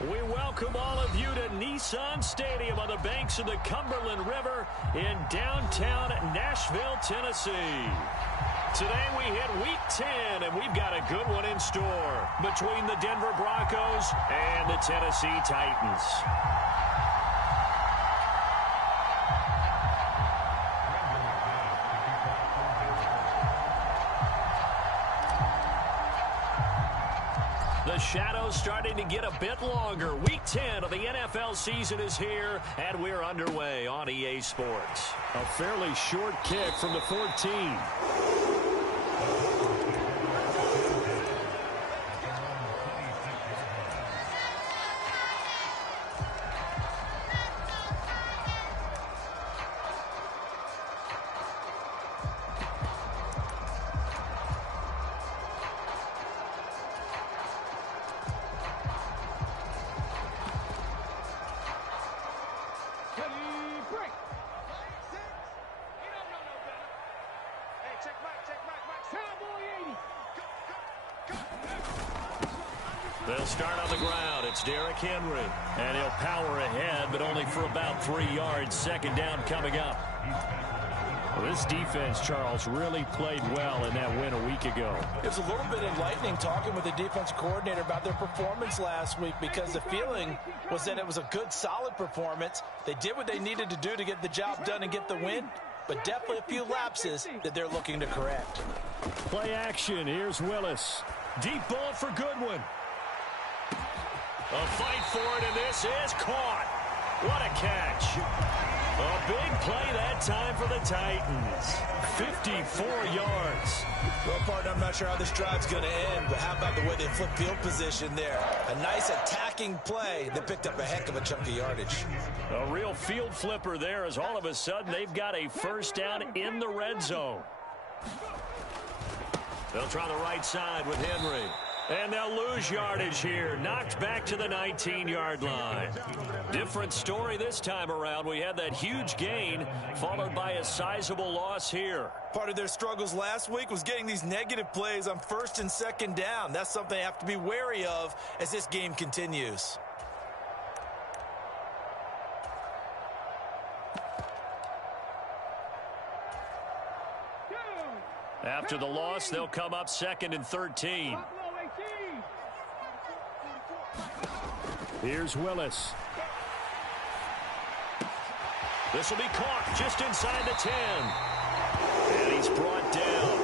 We welcome all of you to Nissan Stadium on the banks of the Cumberland River in downtown Nashville, Tennessee. Today we hit Week 10, and we've got a good one in store between the Denver Broncos and the Tennessee Titans. The shadow's starting to get a bit longer. Week 10 of the NFL season is here, and we're underway on EA Sports. A fairly short kick from the 14. They'll start on the ground. It's Derrick Henry. And he'll power ahead, but only for about 3 yards. Second down coming up. Well, this defense, Charles, really played well in that win a week ago. It was a little bit enlightening talking with the defense coordinator about their performance last week, because the feeling was that it was a good, solid performance. They did what they needed to do to get the job done and get the win, but definitely a few lapses that they're looking to correct. Play action. Here's Willis. Deep ball for Goodwin. A fight for it, and this is caught. What a catch. A big play that time for the Titans. 54 yards. Well, partner, I'm not sure how this drive's going to end, but how about the way they flip field position there? A nice attacking play that picked up a heck of a chunk of yardage. A real field flipper there, as all of a sudden they've got a first down in the red zone. They'll try the right side with Henry. And they'll lose yardage here. Knocked back to the 19-yard line. Different story this time around. We had that huge gain followed by a sizable loss here. Part of their struggles last week was getting these negative plays on first and second down. That's something they have to be wary of as this game continues. After the loss, they'll come up 2nd and 13. Here's Willis. This will be caught just inside the 10. And he's brought down.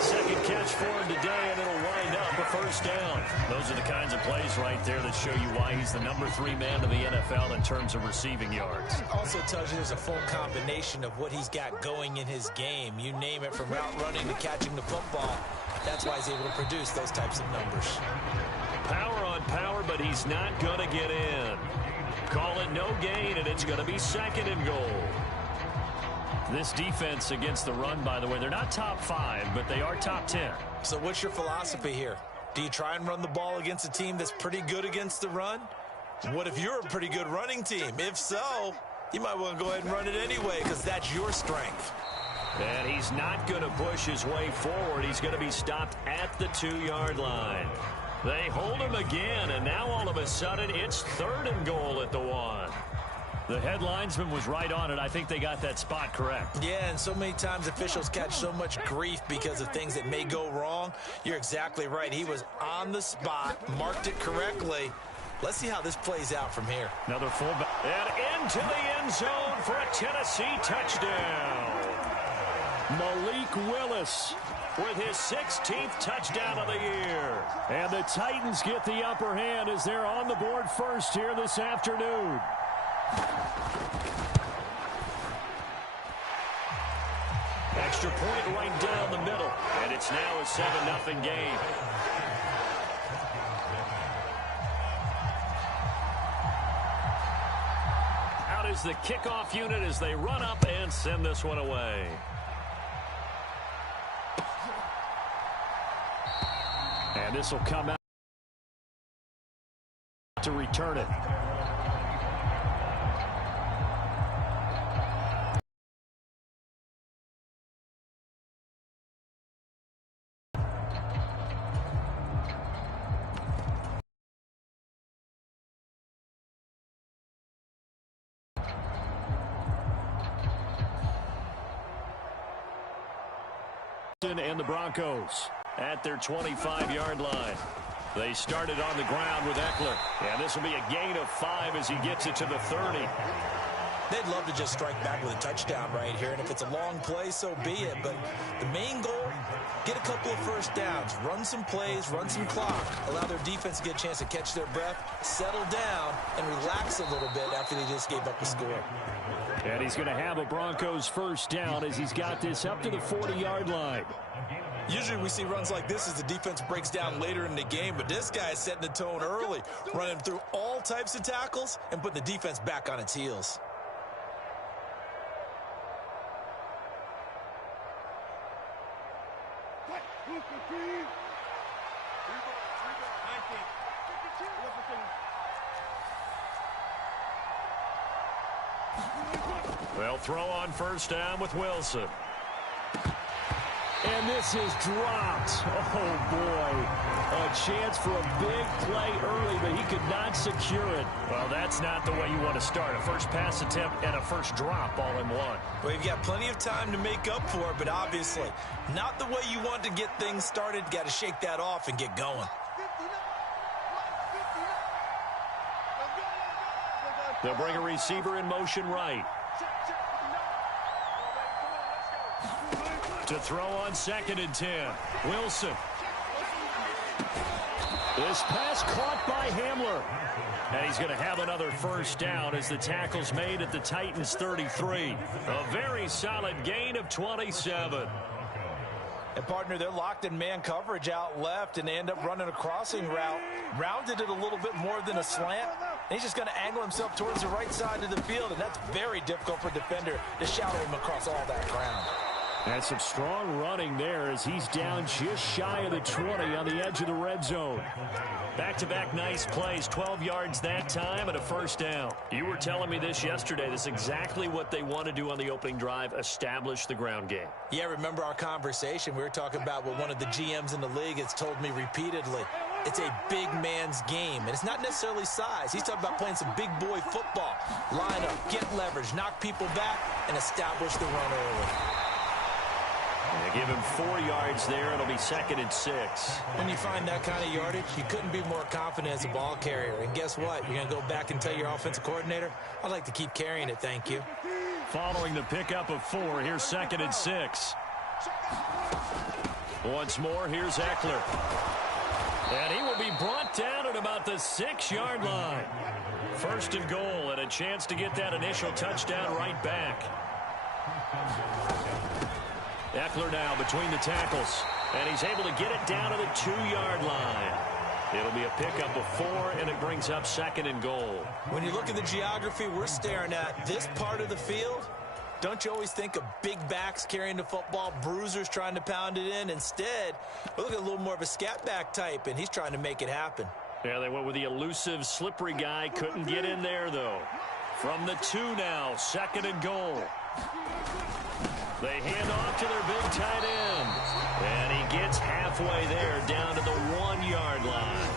Second catch for him today, and it'll wind up a first down. Those are the kinds of plays right there that show you why he's the number 3 man in the NFL in terms of receiving yards. Also tells you there's a full combination of what he's got going in his game. You name it, from route running to catching the football. That's why he's able to produce those types of numbers. Power on power, but he's not going to get in. Call it no gain, and it's going to be 2nd and goal. This defense against the run, by the way, they're not top 5, but they are top 10. So what's your philosophy here? Do you try and run the ball against a team that's pretty good against the run? What if you're a pretty good running team? If so, you might want to go ahead and run it anyway, because that's your strength. And he's not going to push his way forward. He's going to be stopped at the 2-yard line. They hold him again, and now all of a sudden it's 3rd and goal at the 1. The head linesman was right on it. I think they got that spot correct. Yeah, and so many times officials catch so much grief because of things that may go wrong. You're exactly right. He was on the spot, marked it correctly. Let's see how this plays out from here. Another fullback. And into the end zone for a Tennessee touchdown. Malik Willis with his 16th touchdown of the year. And the Titans get the upper hand as they're on the board first here this afternoon. Extra point right down the middle. And it's now a 7-0 game. Out is the kickoff unit as they run up and send this one away. And this will come out to return it. And the Broncos at their 25-yard line. They started on the ground with Eckler. And this will be a gain of 5 as he gets it to the 30. They'd love to just strike back with a touchdown right here. And if it's a long play, so be it. But the main goal, get a couple of first downs. Run some plays, run some clock. Allow their defense to get a chance to catch their breath, settle down, and relax a little bit after they just gave up a score. And he's going to have a Broncos first down as he's got this up to the 40-yard line. Usually we see runs like this as the defense breaks down later in the game, but this guy is setting the tone early, running through all types of tackles and putting the defense back on its heels. They'll throw on first down with Wilson. And this is dropped. Oh, boy. A chance for a big play early, but he could not secure it. Well, that's not the way you want to start. A first pass attempt and a first drop all in one. Well, you've got plenty of time to make up for it, but obviously not the way you want to get things started. Got to shake that off and get going. They'll bring a receiver in motion right. To throw on 2nd and 10. Wilson. This pass caught by Hamler. And he's going to have another first down as the tackle's made at the Titans' 33. A very solid gain of 27. And, partner, they're locked in man coverage out left, and they end up running a crossing route. Rounded it a little bit more than a slant. And he's just going to angle himself towards the right side of the field, and that's very difficult for a defender to shadow him across all that ground. That's some strong running there as he's down just shy of the 20 on the edge of the red zone. Back-to-back nice plays, 12 yards that time and a first down. You were telling me this yesterday. This is exactly what they want to do on the opening drive, establish the ground game. Yeah, remember our conversation? We were talking about what one of the GMs in the league has told me repeatedly. It's a big man's game, and it's not necessarily size. He's talking about playing some big boy football. Line up, get leverage, knock people back, and establish the run early. They give him 4 yards there. It'll be 2nd and 6. When you find that kind of yardage, you couldn't be more confident as a ball carrier. And guess what? You're going to go back and tell your offensive coordinator, I'd like to keep carrying it, thank you. Following the pickup of 4, here's 2nd and 6. Once more, here's Eckler. And he will be brought down at about the 6-yard line. 1st and goal, and a chance to get that initial touchdown right back. Eckler now between the tackles, and he's able to get it down to the 2-yard line. It'll be a pickup of 4, and it brings up 2nd and goal. When you look at the geography we're staring at, this part of the field, don't you always think of big backs carrying the football, bruisers trying to pound it in? Instead, look at a little more of a scat back type, and he's trying to make it happen. Yeah, they went with the elusive, slippery guy. Couldn't get in there, though. From the 2 now, 2nd and goal. They hand off to their big tight end. And he gets halfway there, down to the 1-yard line.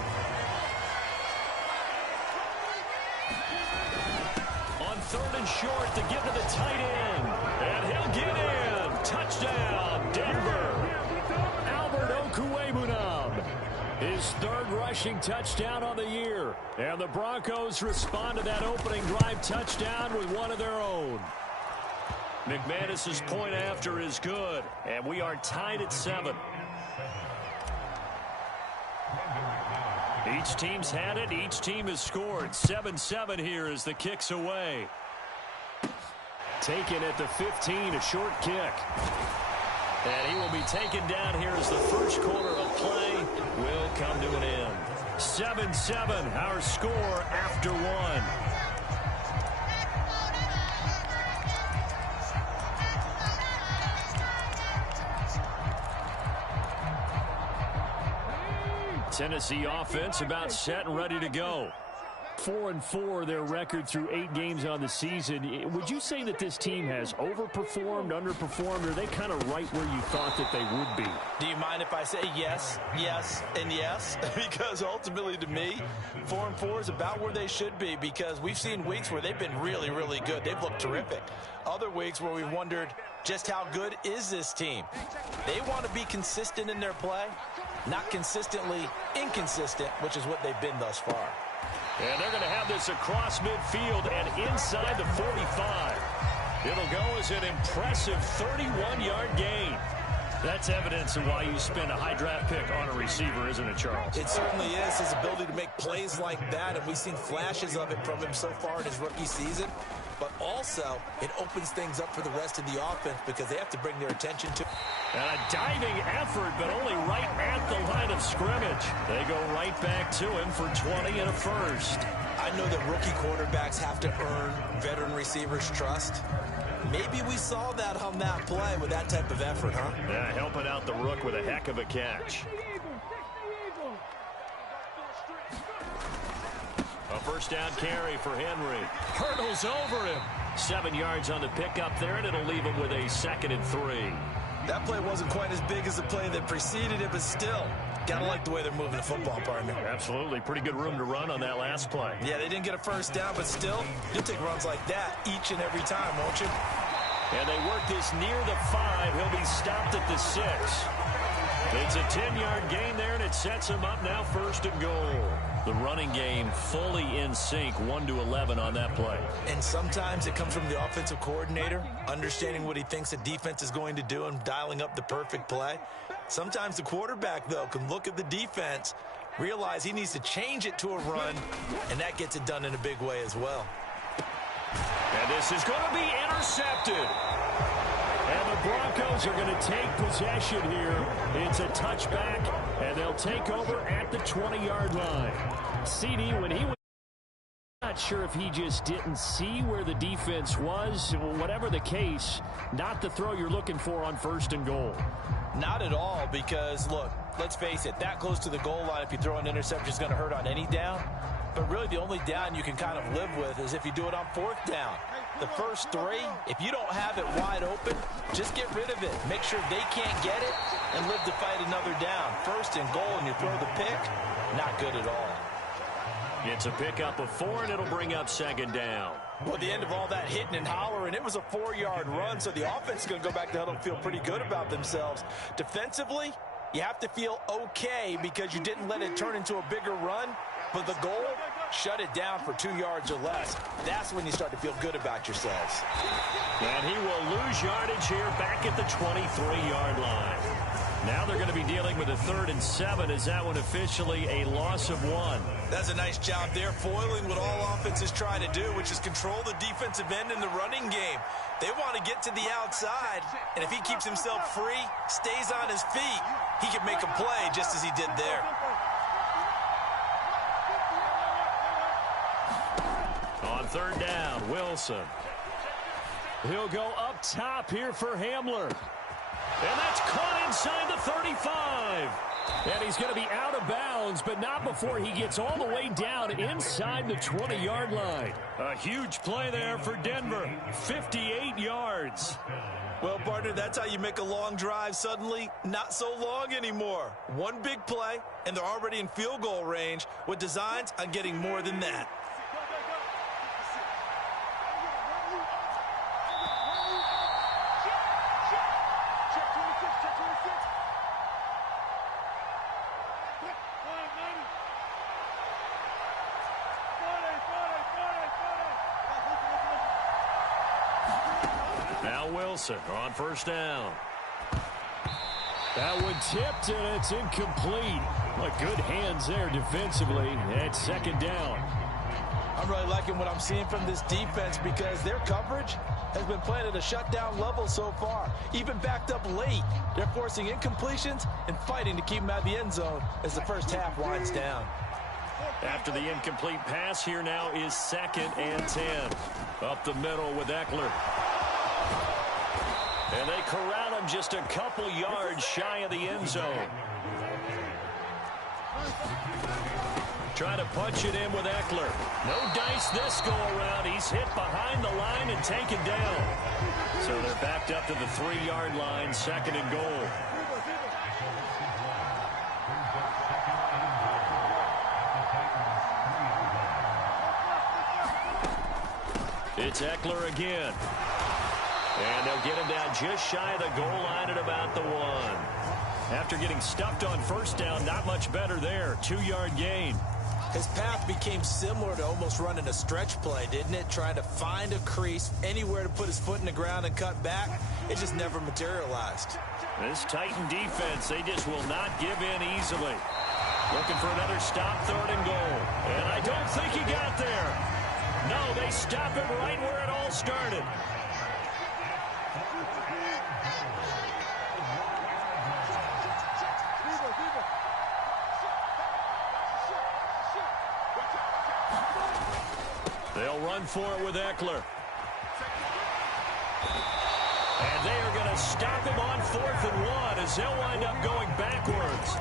On 3rd and short, to give to the tight end. And he'll get in. Touchdown, Denver. Albert Okwuegbunam. His 3rd rushing touchdown on the year. And the Broncos respond to that opening drive touchdown with one of their own. McManus's point after is good, and we are tied at 7. Each team's had it. Each team has scored. 7-7 here as the kick's away. Taken at the 15, a short kick. And he will be taken down here as the first quarter of play will come to an end. 7-7, our score after 1. Tennessee offense about set and ready to go. 4-4 their record through 8 games on the season. Would you say that this team has overperformed, underperformed, or are they kind of right where you thought that they would be? Do you mind if I say yes, yes, and yes? Because ultimately to me, 4-4 is about where they should be, because we've seen weeks where they've been really, really good. They've looked terrific. Other weeks where we've wondered just how good is this team. They want to be consistent in their play, not consistently inconsistent, which is what they've been thus far. And they're going to have this across midfield and inside the 45. It'll go as an impressive 31-yard gain. That's evidence of why you spend a high draft pick on a receiver, isn't it, Charles? It certainly is, his ability to make plays like that, and we've seen flashes of it from him so far in his rookie season. But also, it opens things up for the rest of the offense because they have to bring their attention to. And a diving effort, but only right at the line of scrimmage. They go right back to him for 20 and a first. I know that rookie quarterbacks have to earn veteran receivers' trust. Maybe we saw that on that play with that type of effort, huh? Yeah, helping out the rook with a heck of a catch. A first down carry for Henry. Hurdles over him. 7 yards on the pickup there, and it'll leave him with a 2nd and 3. That play wasn't quite as big as the play that preceded it, but still, gotta like the way they're moving the football, partner. Absolutely. Pretty good room to run on that last play. Yeah, they didn't get a first down, but still, you'll take runs like that each and every time, won't you? And they work this near the 5. He'll be stopped at the 6. It's a 10-yard gain there, and it sets him up now 1st and goal. The running game fully in sync, 1-11 on that play. And sometimes it comes from the offensive coordinator, understanding what he thinks the defense is going to do and dialing up the perfect play. Sometimes the quarterback, though, can look at the defense realize he needs to change it to a run, and that gets it done in a big way as well. And this is going to be intercepted. And the Broncos are going to take possession here. It's a touchback, and they'll take over at the 20-yard line. CD, when he was not sure if he just didn't see where the defense was. Whatever the case, not the throw you're looking for on 1st and goal. Not at all, because, look, let's face it, that close to the goal line, if you throw an interception, is going to hurt on any down. But really the only down you can kind of live with is if you do it on 4th down. The first 3, if you don't have it wide open, just get rid of it. Make sure they can't get it and live to fight another down. 1st and goal, and you throw the pick, not good at all. It's a pickup of 4, and it'll bring up 2nd down. Well, at the end of all that hitting and hollering, it was a 4-yard run, so the offense is going to go back to huddle and feel pretty good about themselves. Defensively, you have to feel okay because you didn't let it turn into a bigger run. But the goal, shut it down for 2 yards or less. That's when you start to feel good about yourselves. And he will lose yardage here back at the 23-yard line. Now they're going to be dealing with a 3rd and 7 as that one officially a loss of 1. That's a nice job there, foiling what all offenses try to do, which is control the defensive end in the running game. They want to get to the outside, and if he keeps himself free, stays on his feet, he can make a play just as he did there. On 3rd down, Wilson. He'll go up top here for Hamler. And that's caught inside the 35. And he's going to be out of bounds, but not before he gets all the way down inside the 20-yard line. A huge play there for Denver. 58 yards. Well, partner, that's how you make a long drive suddenly not so long anymore. One big play, and they're already in field goal range with designs on getting more than that. Wilson on 1st down. That one tipped, and it's incomplete. But good hands there defensively at 2nd down. I'm really liking what I'm seeing from this defense because their coverage has been playing at a shutdown level so far. Even backed up late, they're forcing incompletions and fighting to keep them out of the end zone as the first half winds down. After the incomplete pass, here now is 2nd and 10. Up the middle with Eckler. And they corral him just a couple yards shy of the end zone. Trying to punch it in with Eckler. No dice this go around. He's hit behind the line and taken down. So they're backed up to the 3-yard line, 2nd and goal. It's Eckler again. And they'll get him down just shy of the goal line at about the 1. After getting stuffed on 1st down, not much better there. 2-yard gain. His path became similar to almost running a stretch play, didn't it? Trying to find a crease, anywhere to put his foot in the ground and cut back. It just never materialized. This Titan defense, they just will not give in easily. Looking for another stop, 3rd and goal. And I don't think he got there. No, they stop him right where it all started. They'll run for it with Eckler. And they are going to stop him on 4th and 1 as they'll wind up going backwards.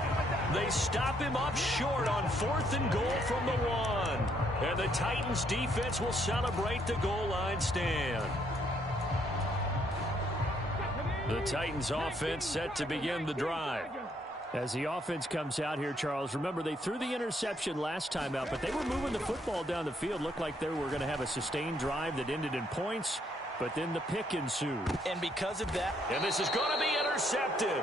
They stop him up short on 4th and goal from the 1. And the Titans defense will celebrate the goal line stand. The Titans offense set to begin the drive. As the offense comes out here, Charles, remember they threw the interception last time out, but they were moving the football down the field. Looked like they were going to have a sustained drive that ended in points, but then the pick ensued. And because of that... And this is going to be intercepted.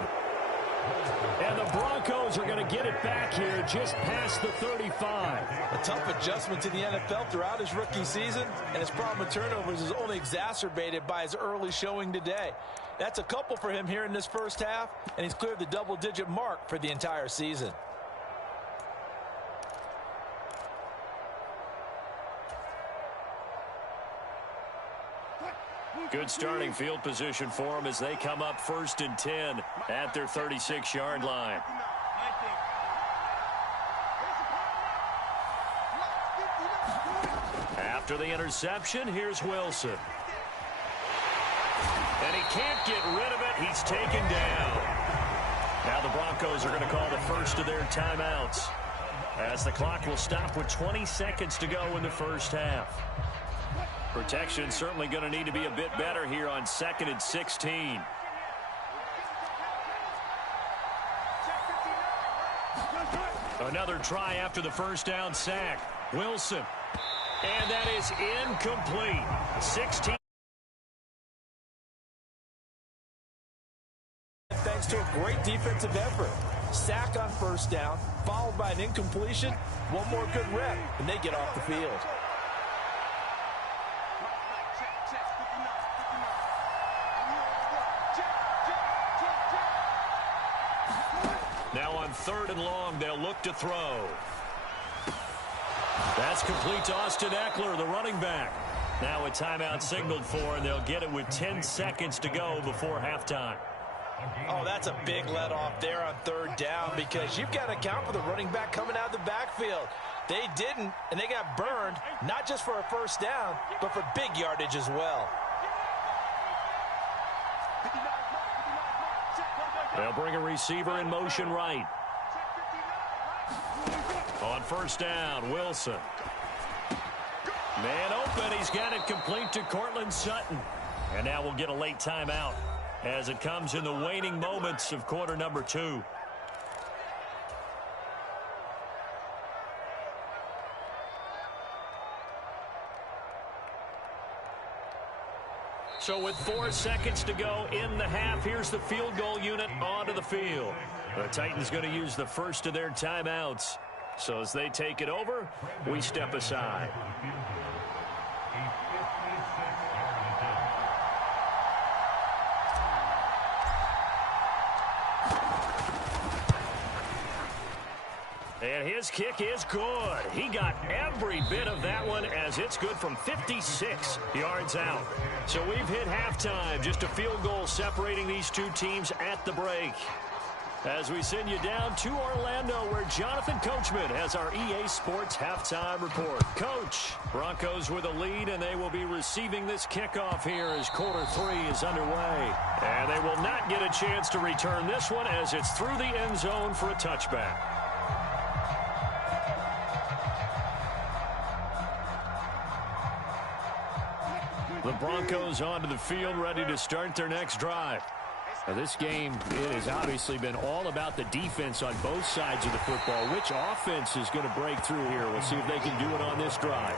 And the Broncos are going to get it back here just past the 35. A tough adjustment to the NFL throughout his rookie season, and his problem with turnovers is only exacerbated by his early showing today. That's a couple for him here in this first half, and he's cleared the double-digit mark for the entire season. Good starting field position for them as they come up 1st and 10 at their 36-yard line. After the interception, here's Wilson. And he can't get rid of it. He's taken down. Now the Broncos are going to call the first of their timeouts, as the clock will stop with 20 seconds to go in the first half. Protection certainly going to need to be a bit better here on 2nd and 16. Another try after the first down sack. Wilson. And that is incomplete. 16. Thanks to a great defensive effort. Sack on first down, followed by an incompletion. One more good rep, and they get off the field. Now on 3rd and long, they'll look to throw. That's complete to Austin Eckler, the running back. Now a timeout signaled for, and they'll get it with 10 seconds to go before halftime. Oh, that's a big let off there on 3rd down, because you've got to account for the running back coming out of the backfield. They didn't, and they got burned, not just for a first down, but for big yardage as well. They'll bring a receiver in motion right. On 1st down, Wilson. Man open. He's got it complete to Cortland Sutton. And now we'll get a late timeout as it comes in the waning moments of quarter number 2. So with 4 seconds to go in the half, here's the field goal unit onto the field. The Titans going to use the first of their timeouts. So as they take it over, we step aside. And his kick is good. He got every bit of that one, as it's good from 56 yards out. So we've hit halftime. Just a field goal separating these two teams at the break. As we send you down to Orlando, where Jonathan Coachman has our EA Sports halftime report. Coach, Broncos with a lead, and they will be receiving this kickoff here as quarter 3 is underway. And they will not get a chance to return this one, as it's through the end zone for a touchback. The Broncos onto the field, ready to start their next drive. Now this game, it has obviously been all about the defense on both sides of the football. Which offense is going to break through here? We'll see if they can do it on this drive.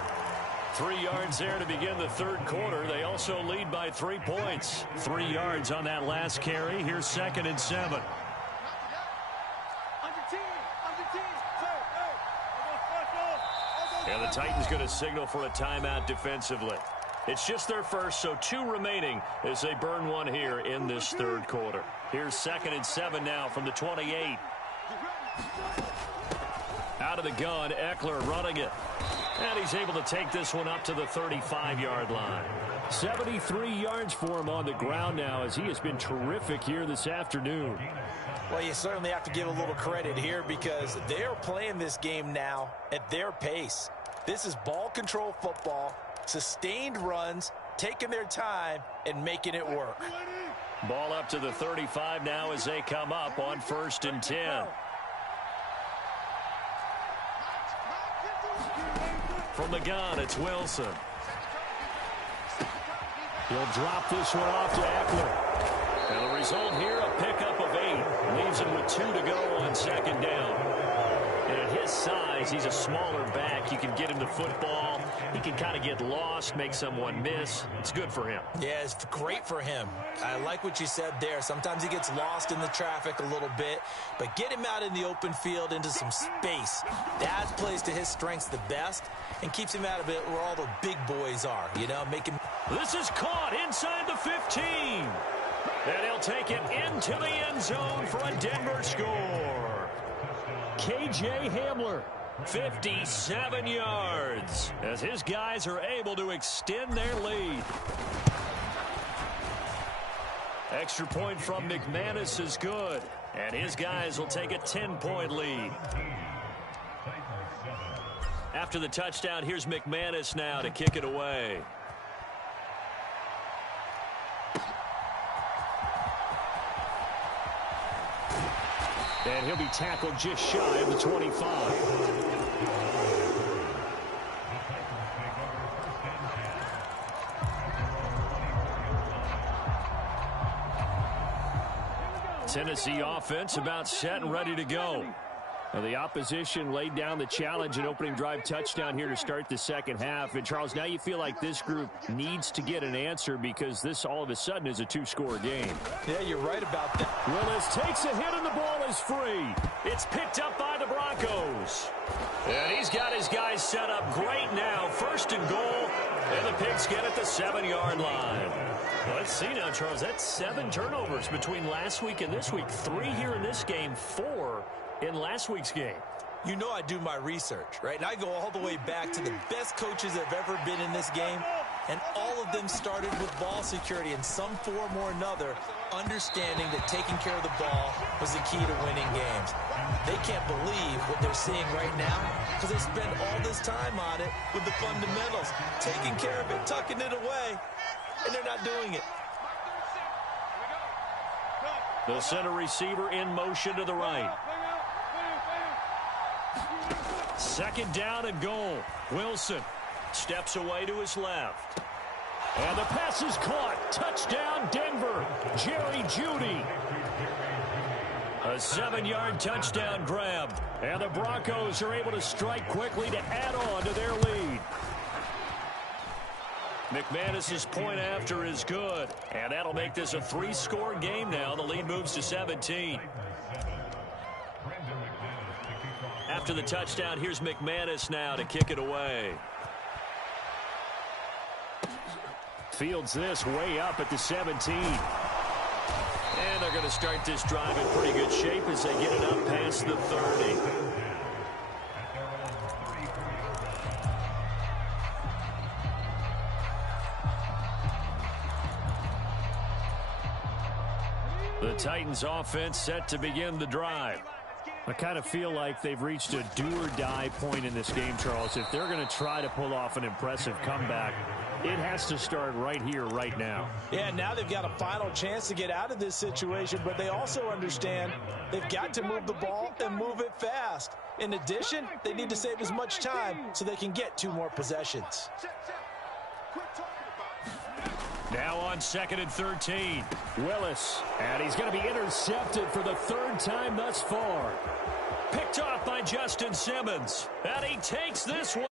3 yards there to begin the third quarter. They also lead by 3 points. 3 yards on that last carry. Here's 2nd and 7. And the Titans going to signal for a timeout defensively. It's just their first, so 2 remaining as they burn one here in this third quarter. Here's 2nd and 7 now from the 28. Out of the gun, Eckler running it. And he's able to take this one up to the 35-yard line. 73 yards for him on the ground now, as he has been terrific here this afternoon. Well, you certainly have to give a little credit here, because they're playing this game now at their pace. This is ball control football. Sustained runs, taking their time, and making it work. Ball up to the 35 now as they come up on 1st and 10. From the gun, it's Wilson. He'll drop this one off to Eckler. And the result here, a pickup of 8. Leaves him with 2 to go on 2nd down. And at his size, he's a smaller back. You can get him the football. He can kind of get lost, make someone miss. It's good for him. Yeah, it's great for him. I like what you said there. Sometimes he gets lost in the traffic a little bit, but get him out in the open field into some space. That plays to his strengths the best and keeps him out of it where all the big boys are, you know, make him. This is caught inside the 15. And he'll take it into the end zone for a Denver score. KJ Hamler, 57 yards, as his guys are able to extend their lead. Extra point from McManus is good. And his guys will take a 10-point lead. After the touchdown, here's McManus now to kick it away. And he'll be tackled just shy of the 25. Tennessee offense about set and ready to go. Now the opposition laid down the challenge and opening drive touchdown here to start the second half. And, Charles, now you feel like this group needs to get an answer because this all of a sudden is a two-score game. Yeah, you're right about that. Willis takes a hit and the ball is free. It's picked up by the Broncos. And he's got his guys set up great now. First and goal. And the Pigs get at the 7-yard line. Well, let's see now, Charles. That's 7 turnovers between last week and this week. 3 here in this game, 4 in last week's game. You know I do my research, right? And I go all the way back to the best coaches that have ever been in this game. And all of them started with ball security in some form or another, understanding that taking care of the ball was the key to winning games. They can't believe what they're seeing right now because they spent all this time on it with the fundamentals, taking care of it, tucking it away, and they're not doing it. The center receiver in motion to the right. Second down and goal. Wilson steps away to his left. And the pass is caught. Touchdown, Denver. Jerry Jeudy. A 7-yard touchdown grab. And the Broncos are able to strike quickly to add on to their lead. McManus's point after is good. And that'll make this a 3-score game now. The lead moves to 17. After the touchdown, here's McManus now to kick it away. Fields this way up at the 17. And they're going to start this drive in pretty good shape as they get it up past the 30. The Titans offense set to begin the drive. I kind of feel like they've reached a do-or-die point in this game, Charles. If they're going to try to pull off an impressive comeback, it has to start right here, right now. Yeah, now they've got a final chance to get out of this situation, but they also understand they've got to move the ball and move it fast. In addition, they need to save as much time so they can get 2 more possessions. Now on 2nd and 13. Willis, and he's going to be intercepted for the 3rd time thus far. Picked off by Justin Simmons. And he takes this one.